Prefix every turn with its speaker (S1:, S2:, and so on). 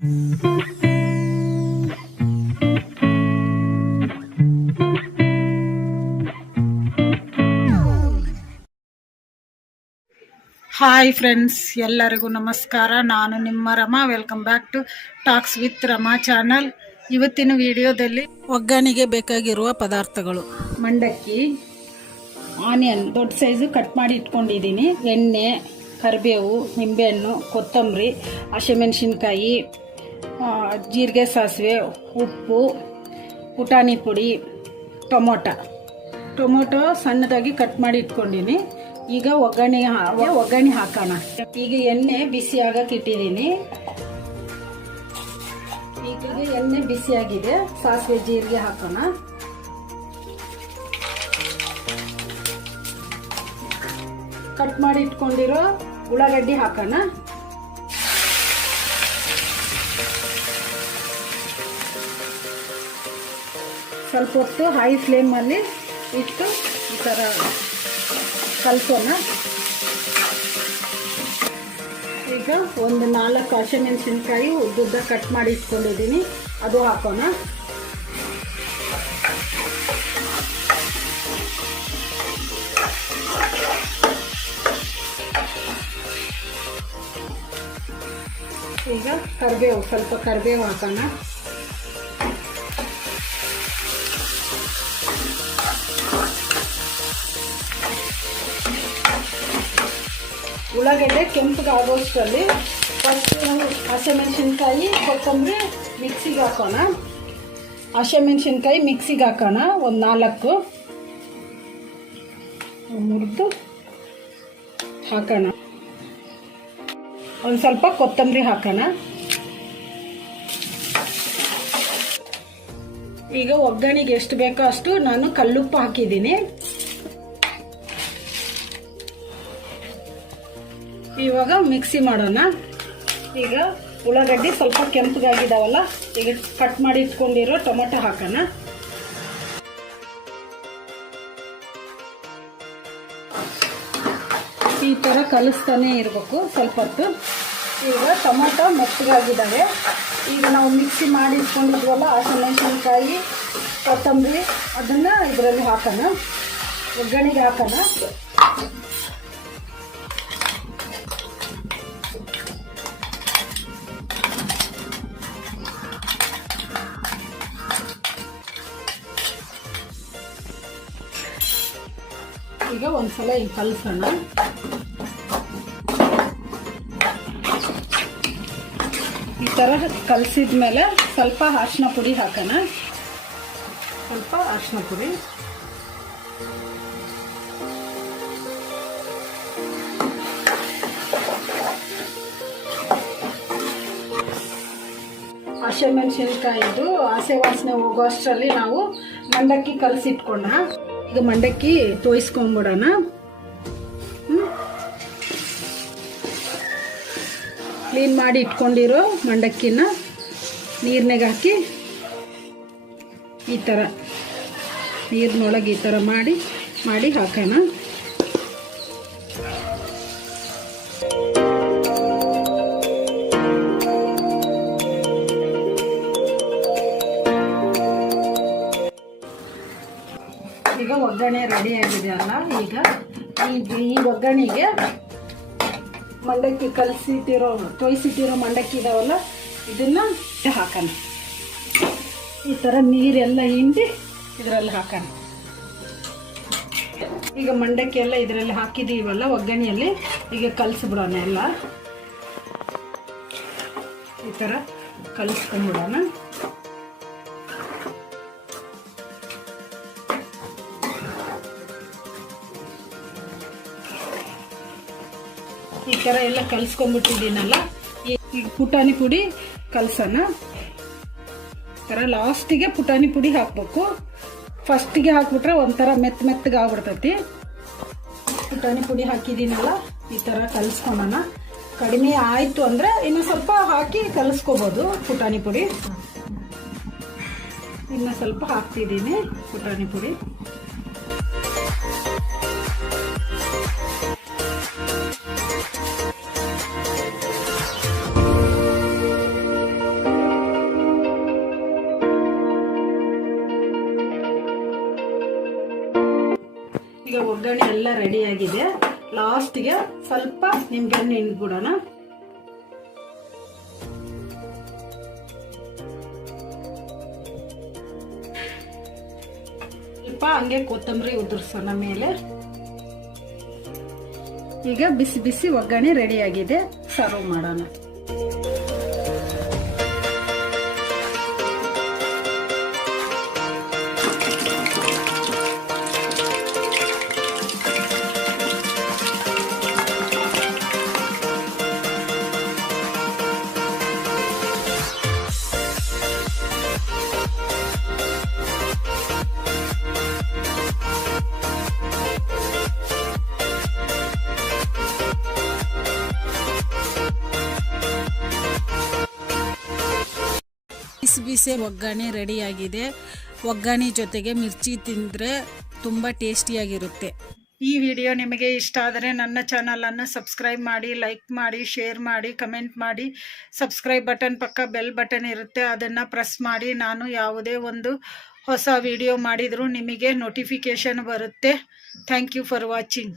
S1: Hi friends ಎಲ್ಲರಿಗೂ ನಮಸ್ಕಾರ. ನಾನು ನಿಮ್ಮ Rama. Welcome back to talks with Rama channel ಇವತ್ತಿನ ವಿಡಿಯೋದಲ್ಲಿ ಒಗ್ಗರಣೆಗೆ ಬೇಕಾಗಿರುವ ಪದಾರ್ಥಗಳು. ಮಂಡಕ್ಕಿ ಆನಿಯನ್ ದೊಡ್ಡ ಸೈಜು ಕಟ್ ಮಾಡಿ ಇಟ್ಕೊಂಡಿದ್ದೀನಿ. ಎಣ್ಣೆ, ಕರಿಬೇವು, ನಿಂಬೆಹಣ್ಣು, ಕೊತ್ತಂಬರಿ, ಹಸಿಮೆಣಸಿನ್ಕಾಯಿ ಜೀರಿಗೆ ಸಾಸಿವೆ, ಉಪ್ಪು, ಪುಟಾಣಿ ಪುಡಿ, ಟೊಮೊಟೊ. ಟೊಮೊಟೊ ಸಣ್ಣದಾಗಿ ಕಟ್ ಮಾಡಿ ಇಟ್ಕೊಂಡಿನಿ. ಈಗ ಒಗ್ಗರಣೆ ಒಗ್ಗರಣೆ ಹಾಕೋಣ. ಈಗ ಎಣ್ಣೆ ಬಿಸಿ ಆಗಕ್ಕೆ ಇಟ್ಟಿದ್ದೀನಿ ಈಗ ಎಣ್ಣೆ ಬಿಸಿಯಾಗಿದೆ ಸಾಸಿವೆ ಜೀರಿಗೆ ಹಾಕೋಣ. ಕಟ್ ಮಾಡಿ ಇಟ್ಕೊಂಡಿರೋ ಉಳ್ಳಾಗಡ್ಡಿ ಹಾಕೋಣ. ಸ್ವಲ್ಪ ಹೊತ್ತು ಹೈ ಫ್ಲೇಮಲ್ಲಿ ಇಟ್ಟು ಈ ಥರ ಕಲ್ಸೋಣ. ಈಗ ಒಂದು ನಾಲ್ಕು ಹಸಿಮೆಣಸಿನ್ಕಾಯಿ ಉದ್ದುದ್ದ ಕಟ್ ಮಾಡಿ ಇಟ್ಕೊಂಡಿದ್ದೀನಿ. ಅದು ಹಾಕೋಣ. ಈಗ ಕರಿಬೇವು, ಸ್ವಲ್ಪ ಕರಿಬೇವು ಹಾಕೋಣ. ಉಳ್ಳಾಗಡ್ಡೆ ಕೆಂಪಗೆ ಆಗೋಷ್ಟರಲ್ಲಿ ಫಸ್ಟ್ ನಾವು ಹಸಿಮೆಣ್ಸಿನ್ಕಾಯಿ ಕೊತ್ತಂಬರಿ ಮಿಕ್ಸಿಗೆ ಹಾಕೋಣ. ಹಸಿಮೆಣ್ಸಿನ್ಕಾಯಿ ಮಿಕ್ಸಿಗೆ ಹಾಕೋಣ, ಒಂದು ನಾಲ್ಕು. ಮುರಿದು ಹಾಕೋಣ. ಒಂದು ಸ್ವಲ್ಪ ಕೊತ್ತಂಬರಿ ಹಾಕೋಣ. ಈಗ ಒಗ್ಗರಣೆಗೆ ಎಷ್ಟು ಬೇಕೋ ಅಷ್ಟು ನಾನು ಕಲ್ಲುಪ್ಪು ಹಾಕಿದ್ದೀನಿ. ಇವಾಗ ಮಿಕ್ಸಿ ಮಾಡೋಣ. ಈಗ ಉಳ್ಳಾಗಡ್ಡಿ ಸ್ವಲ್ಪ ಕೆಂಪುಗಾಗಿದಾವಲ್ಲ, ಈಗ ಕಟ್ ಮಾಡಿ ಇಟ್ಕೊಂಡಿರೋ ಟೊಮೆಟೊ ಹಾಕೋಣ. ಈ ಥರ ಕಲಿಸ್ತಾನೆ ಇರಬೇಕು ಸ್ವಲ್ಪ ಹೊತ್ತು. ಈಗ ಟೊಮೆಟೊ ಮೆತ್ತಗಾಗಿದ್ದಾವೆ ಈಗ ನಾವು ಮಿಕ್ಸಿ ಮಾಡಿ ಇಟ್ಕೊಂಡಿದ್ವಲ್ಲ ಹಸಿಮೆಣಸಿನ್ಕಾಯಿ ಕೊತ್ತಂಬರಿ, ಅದನ್ನು ಇದರಲ್ಲಿ ಹಾಕೋಣ. ಒಗ್ಗರಣೆಗೆ ಹಾಕೋಣ. ಈಗ ಒಂದ್ಸಲ ಈ ಕಲಸೋಣ. ಈ ಥರ ಕಲಸಿದ್ಮೇಲೆ ಸ್ವಲ್ಪ ಅರಿಶಿನ ಪುಡಿ ಹಾಕೋಣ. ಸ್ವಲ್ಪ ಅರಿಶಿನ ಪುಡಿ. ಹಸಿಮೆಣಸಿನ್ಕಾಯಿದು ಆಸೆ ವಾಸನೆ ಹೋಗೋ ಅಷ್ಟರಲ್ಲಿ ನಾವು ಮಂಡಕ್ಕಿ ಕಲಸಿಟ್ಕೊಂಡ ಈಗ ಮಂಡಕ್ಕಿ ತೋಯಿಸ್ಕೊಂಬಿಡೋಣ. ಕ್ಲೀನ್ ಮಾಡಿ ಇಟ್ಕೊಂಡಿರೋ ಮಂಡಕ್ಕಿನ ನೀರ್ನಾಗ ಹಾಕಿ ಈ ಥರ ನೀರಿನೊಳಗೆ ಈ ಥರ ಮಾಡಿ ಮಾಡಿ ಹಾಕೋಣ. ಈಗ ಒಗ್ಗರಣೆ ರೆಡಿ ಆಗಿದೆ ಅಲ್ಲ? ಈಗ ಈ ಒಗ್ಗರಣೆಗೆ ಮಂಡಕ್ಕಿ ಕಲಸಿಟ್ಟಿರೋ, ತೊಯ್ಸಿಟ್ಟಿರೋ ಮಂಡಕ್ಕಿ ಇದಾವಲ್ಲ, ಇದನ್ನು ಹಾಕೋಣ. ಈ ಥರ ನೀರೆಲ್ಲ ಹಿಂಡಿ ಇದರಲ್ಲಿ ಹಾಕೋಣ. ಈಗ ಮಂಡಕ್ಕಿ ಎಲ್ಲ ಇದರಲ್ಲಿ ಹಾಕಿದ್ದೀವಲ್ಲ ಒಗ್ಗರಣೆಯಲ್ಲಿ? ಈಗ ಕಲಸಿಬಿಡೋಣ ಎಲ್ಲ. ಈ ಥರ ಕಲಿಸ್ಕೊಂಡ್ಬಿಡೋಣ. ಈ ಥರ ಎಲ್ಲ ಕಲಿಸ್ಕೊಂಡ್ಬಿಟ್ಟಿದ್ದೀನಲ್ಲ? ಈ- ಪುಟಾಣಿ ಪುಡಿ ಈ ಥರ ಲಾಸ್ಟಿಗೆ ಪುಟಾಣಿ ಪುಡಿ ಹಾಕಬೇಕು. ಫಸ್ಟಿಗೆ ಹಾಕ್ಬಿಟ್ರೆ ಒಂಥರ ಮೆತ್ತ ಮೆತ್ತಗೆ ಆಗ್ಬಿಡ್ತೈತಿ. ಪುಟಾಣಿ ಪುಡಿ ಹಾಕಿದ್ದೀನಲ್ಲ, ಈ ಥರ ಕಲಿಸ್ಕೊಳೋಣ ಕಡಿಮೆ ಆಯಿತು ಅಂದರೆ ಇನ್ನು ಸ್ವಲ್ಪ ಹಾಕಿ ಕಲಿಸ್ಕೋಬೋದು ಪುಟಾಣಿ ಪುಡಿ. ಇನ್ನು ಸ್ವಲ್ಪ ಹಾಕ್ತಿದ್ದೀನಿ ಪುಟಾಣಿ ಪುಡಿ. ಈಗ ಒಗ್ಗರಣೆ ಎಲ್ಲ ರೆಡಿ ಆಗಿದೆ. ಲಾಸ್ಟ್ಗೆ ಸ್ವಲ್ಪ ನಿಂಬೆಹಣ್ಣು ಹಿಂಡ್ಬಿಡೋಣ. ಸ್ವಲ್ಪ ಹಂಗೆ ಕೊತ್ತಂಬರಿ ಉದುರ್ಸೋಣ ಮೇಲೆ. ಈಗ ಬಿಸಿ ಬಿಸಿ ಒಗ್ಗರಣೆ ರೆಡಿಯಾಗಿದೆ ಸರ್ವ್ ಮಾಡೋಣ. ಬಿಸಿ ಒಗ್ಗರಣೆ ರೆಡಿಯಾಗಿದೆ. ಒಗ್ಗರಣೆ ಜೊತೆಗೆ ಮಿರ್ಚಿ ತಿಂದರೆ ತುಂಬ ಟೇಸ್ಟಿಯಾಗಿರುತ್ತೆ. ಈ ವಿಡಿಯೋ ನಿಮಗೆ ಇಷ್ಟ ಆದರೆ ನನ್ನ ಚಾನಲನ್ನು ಸಬ್ಸ್ಕ್ರೈಬ್ ಮಾಡಿ, ಲೈಕ್ ಮಾಡಿ, ಶೇರ್ ಮಾಡಿ, ಕಮೆಂಟ್ ಮಾಡಿ. ಸಬ್ಸ್ಕ್ರೈಬ್ ಬಟನ್ ಪಕ್ಕ ಬೆಲ್ ಬಟನ್ ಇರುತ್ತೆ, ಅದನ್ನು ಪ್ರೆಸ್ ಮಾಡಿ. ನಾನು ಯಾವುದೇ ಒಂದು ಹೊಸ ವಿಡಿಯೋ ಮಾಡಿದರೂ ನಿಮಗೆ ನೋಟಿಫಿಕೇಷನ್ ಬರುತ್ತೆ. Thank you for watching